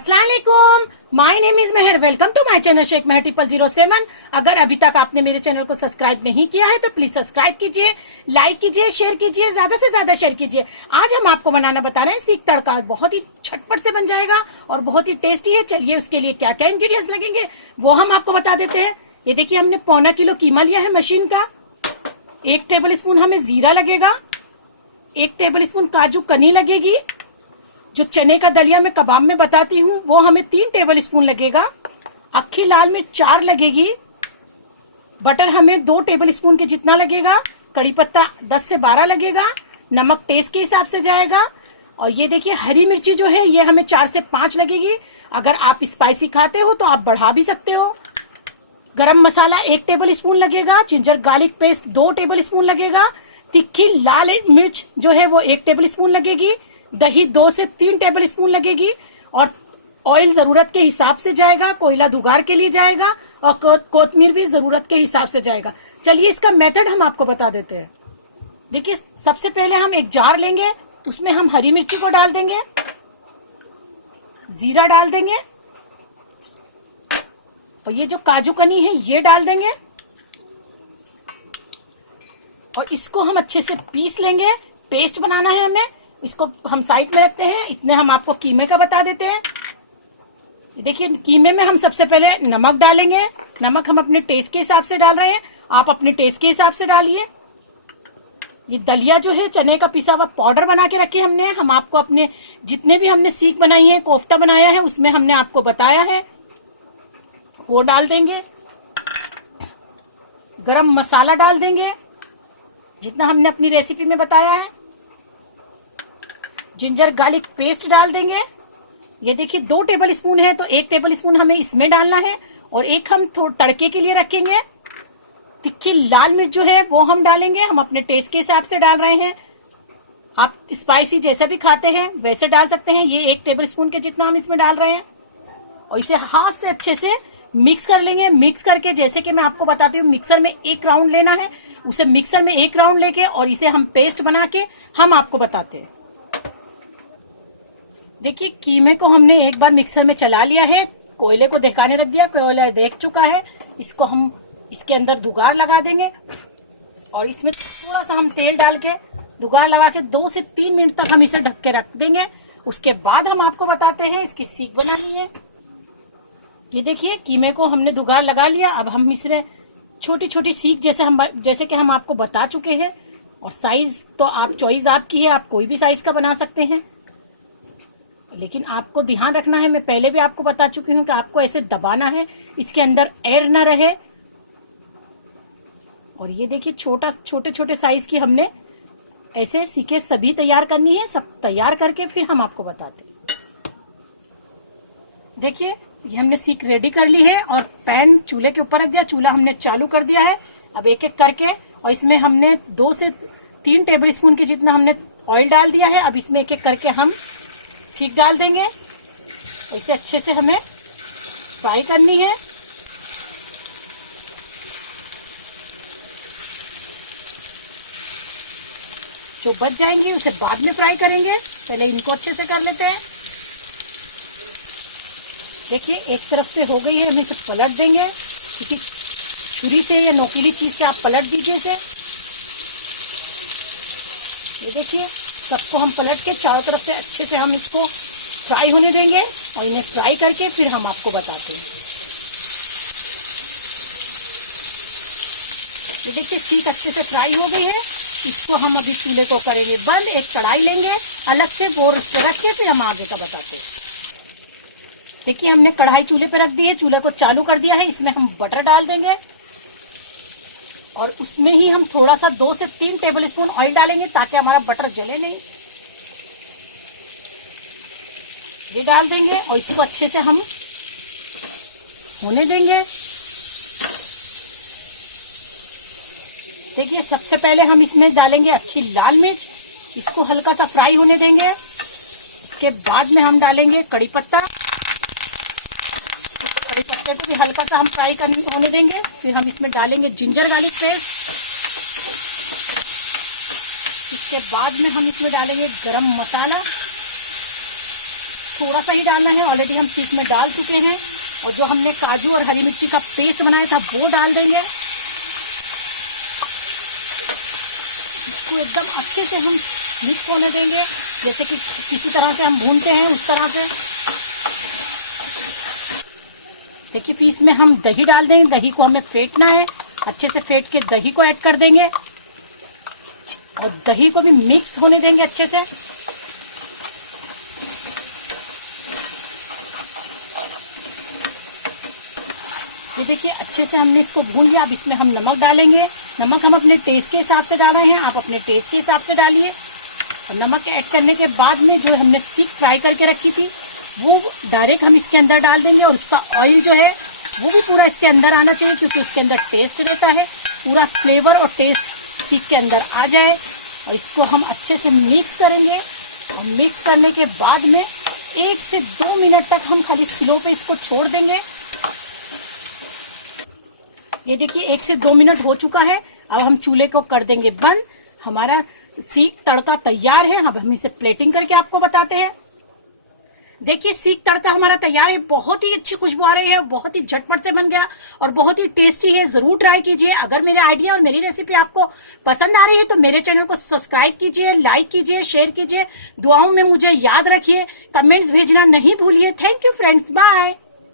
अस्सलाम वालेकुम, my name is Meher. Welcome to my channel Sheikh Meher 0007। अगर अभी तक आपने मेरे चैनल को सब्सक्राइब नहीं किया है तो प्लीज सब्सक्राइब कीजिए, लाइक कीजिए, शेयर कीजिए, ज्यादा से ज्यादा शेयर कीजिए। आज हम आपको बनाना बता रहे हैं सीख तड़का। बहुत ही झटपट से बन जाएगा और बहुत ही टेस्टी है। चलिए उसके लिए क्या क्या इंग्रेडिएंट्स लगेंगे वो हम आपको बता देते हैं। ये देखिए, हमने पौना किलो कीमा लिया है मशीन का। 1 टेबल स्पून हमें जीरा लगेगा। 1 टेबल स्पून काजू कनी लगेगी। जो चने का दलिया मैं कबाब में बताती हूँ वो हमें 3 टेबल स्पून लगेगा। अक्खी लाल मिर्च 4 लगेगी। बटर हमें 2 टेबल स्पून के जितना लगेगा। कड़ी पत्ता 10 से 12 लगेगा। नमक टेस्ट के हिसाब से जाएगा। और ये देखिए, हरी मिर्ची जो है ये हमें 4 से 5 लगेगी। अगर आप स्पाइसी खाते हो तो आप बढ़ा भी सकते हो। गरम मसाला 1 टेबल स्पून लगेगा। Ginger garlic paste 2 table spoon लगेगा। तिखी लाल मिर्च जो है वो 1 टेबल स्पून लगेगी। दही 2 से 3 टेबल स्पून लगेगी। और ऑयल जरूरत के हिसाब से जाएगा। कोयला दुगार के लिए जाएगा और कोतमीर भी जरूरत के हिसाब से जाएगा। चलिए इसका मेथड हम आपको बता देते हैं। देखिए, सबसे पहले हम एक जार लेंगे, उसमें हम हरी मिर्ची को डाल देंगे, जीरा डाल देंगे और ये जो काजू कनी है ये डाल देंगे और इसको हम अच्छे से पीस लेंगे। पेस्ट बनाना है हमें। इसको हम साइड में रखते हैं। इतने हम आपको कीमे का बता देते हैं। देखिए, कीमे में हम सबसे पहले नमक डालेंगे। नमक हम अपने टेस्ट के हिसाब से डाल रहे हैं, आप अपने टेस्ट के हिसाब से डालिए। ये दलिया जो है चने का पिसा हुआ पाउडर बना के रखे हमने। हम आपको अपने जितने भी हमने सीख बनाई है, कोफ्ता बनाया है, उसमें हमने आपको बताया है, वो डाल देंगे। गरम मसाला डाल देंगे जितना हमने अपनी रेसिपी में बताया है। जिंजर गार्लिक पेस्ट डाल देंगे। ये देखिए 2 टेबल स्पून है तो 1 टेबल स्पून हमें इसमें डालना है और एक हम तड़के के लिए रखेंगे। तिखी लाल मिर्च जो है वो हम डालेंगे। हम अपने टेस्ट के हिसाब से डाल रहे हैं। आप स्पाइसी जैसा भी खाते हैं वैसे डाल सकते हैं। ये 1 टेबल स्पून के जितना हम इसमें डाल रहे हैं और इसे हाथ से अच्छे से मिक्स कर लेंगे। मिक्स करके जैसे कि मैं आपको बताती हूँ, मिक्सर में 1 राउंड लेना है। उसे मिक्सर में 1 राउंड लेके और इसे हम पेस्ट बना के हम आपको बताते हैं। देखिए, कीमे को हमने एक बार मिक्सर में चला लिया है। कोयले को दहकाने रख दिया, कोयला देख चुका है। इसको हम इसके अंदर दुगार लगा देंगे और इसमें थोड़ा सा हम तेल डाल के दुगार लगा के 2 से 3 मिनट तक हम इसे ढक के रख देंगे। उसके बाद हम आपको बताते हैं इसकी सीख बनानी है। ये देखिए, कीमे को हमने दुगार लगा लिया। अब हम इसमें छोटी छोटी सीख जैसे कि हम आपको बता चुके हैं। और साइज तो आप चॉइस आपकी है, आप कोई भी साइज का बना सकते हैं। लेकिन आपको ध्यान रखना है, मैं पहले भी आपको बता चुकी हूँ कि आपको ऐसे दबाना है, इसके अंदर एयर ना रहे। और ये देखिए, छोटे छोटे साइज की हमने ऐसे सीखे सभी तैयार करनी है। सब तैयार करके फिर हम आपको बताते हैं। देखिए, ये हमने सीख रेडी कर ली है और पैन चूल्हे के ऊपर रख दिया। चूल्हा हमने चालू कर दिया है। अब एक एक करके और इसमें हमने 2 से 3 टेबल स्पून के जितना हमने ऑयल डाल दिया है। अब इसमें एक एक करके हम सीख डाल देंगे और इसे अच्छे से हमें फ्राई करनी है। जो बच जाएंगी उसे बाद में फ्राई करेंगे, पहले इनको अच्छे से कर लेते हैं। देखिए, एक तरफ से हो गई है, हम इसे पलट देंगे। किसी छुरी से या नोकीली चीज से आप पलट दीजिए इसे। ये देखिए, सबको हम पलट के चारों तरफ से अच्छे से हम इसको फ्राई होने देंगे और इन्हें फ्राई करके फिर हम आपको बताते हैं। ये देखिए, सीख अच्छे से फ्राई हो गई है। इसको हम अभी चूल्हे को करेंगे बंद। एक कढ़ाई लेंगे अलग से, बोर पे रख के फिर हम आगे का बताते हैं। देखिए, हमने कढ़ाई चूल्हे पे रख दी है, चूल्हे को चालू कर दिया है। इसमें हम बटर डाल देंगे और उसमें ही हम थोड़ा सा 2 से 3 टेबल स्पून ऑयल डालेंगे ताकि हमारा बटर जले नहीं। ये डाल देंगे और इसको अच्छे से हम होने देंगे। देखिए, सबसे पहले हम इसमें डालेंगे अक्खी लाल मिर्च। इसको हल्का सा फ्राई होने देंगे। इसके बाद में हम डालेंगे कड़ी पत्ता। कड़ी पत्ते को भी हल्का सा हम फ्राई होने देंगे। फिर हम इसमें डालेंगे जिंजर गार्लिक पेस्ट। इसके बाद में हम इसमें डालेंगे गरम मसाला। थोड़ा सा ही डालना है, ऑलरेडी हम सीख में डाल चुके हैं। और जो हमने काजू और हरी मिर्ची का पेस्ट बनाया था वो डाल देंगे। इसको एकदम अच्छे से हम मिक्स होने देंगे, जैसे कि किसी तरह से हम भूनते हैं उस तरह से। देखिए फिर इसमें हम दही डाल देंगे। दही को हमें फेंटना है, अच्छे से फेंट के दही को ऐड कर देंगे और दही को भी मिक्स होने देंगे अच्छे से। ये देखिए अच्छे से हमने इसको भून लिया। अब इसमें हम नमक डालेंगे। नमक हम अपने टेस्ट के हिसाब से डाल रहे हैं, आप अपने टेस्ट के हिसाब से डालिए। और नमक ऐड करने के बाद में जो हमने सीख फ्राई करके रखी थी वो डायरेक्ट हम इसके अंदर डाल देंगे। और उसका ऑयल जो है वो भी पूरा इसके अंदर आना चाहिए, क्योंकि उसके अंदर टेस्ट रहता है। पूरा फ्लेवर और टेस्ट सीख के अंदर आ जाए। और इसको हम अच्छे से मिक्स करेंगे। और मिक्स करने के बाद में 1 से 2 मिनट तक हम खाली स्लो पे इसको छोड़ देंगे। ये देखिए 1 से 2 मिनट हो चुका है। अब हम चूल्हे को कर देंगे बंद। हमारा सीख तड़का तैयार है। अब हम इसे प्लेटिंग करके आपको बताते हैं। देखिए सीख तड़का हमारा तैयार है। बहुत ही अच्छी खुशबू आ रही है, बहुत ही झटपट से बन गया और बहुत ही टेस्टी है। जरूर ट्राई कीजिए। अगर मेरे आइडिया और मेरी रेसिपी आपको पसंद आ रही है तो मेरे चैनल को सब्सक्राइब कीजिए, लाइक कीजिए, शेयर कीजिए। दुआओं में मुझे याद रखिए, कमेंट्स भेजना नहीं भूलिए। Thank you friends, bye.